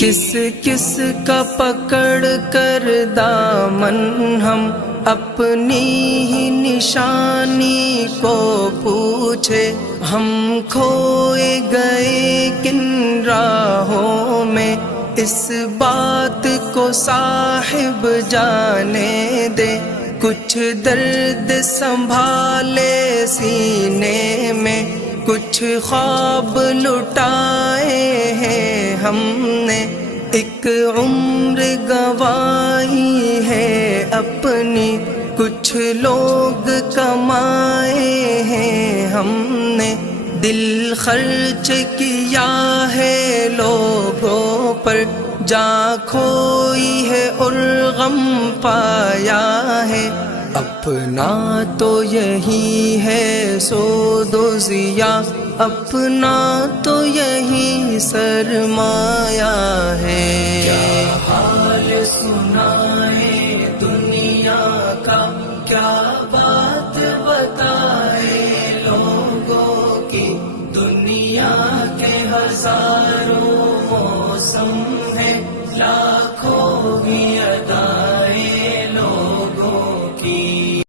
کس کس کا پکڑ کر دامن ہم اپنی ہی نشانی کو پوچھے، ہم کھوئے گئے کن راہوں میں، اس بات کو صاحب جانے دے، کچھ درد سنبھالے سینے میں، کچھ خواب لٹائے ہیں ہم نے، ایک عمر گنوائی ہے اپنی، کچھ لوگ کمائے ہیں ہم نے، دل خرچ کیا ہے لوگوں پر، جاں کھوئی ہے اور غم پایا ہے، اپنا تو یہی ہے سود و ضیاء، اپنا تو یہی سرمایہ ہے۔ کیا حال سنائے دنیا کا، کیا بات بتائے لوگوں کی، دنیا کے ہزاروں موسم ہیں،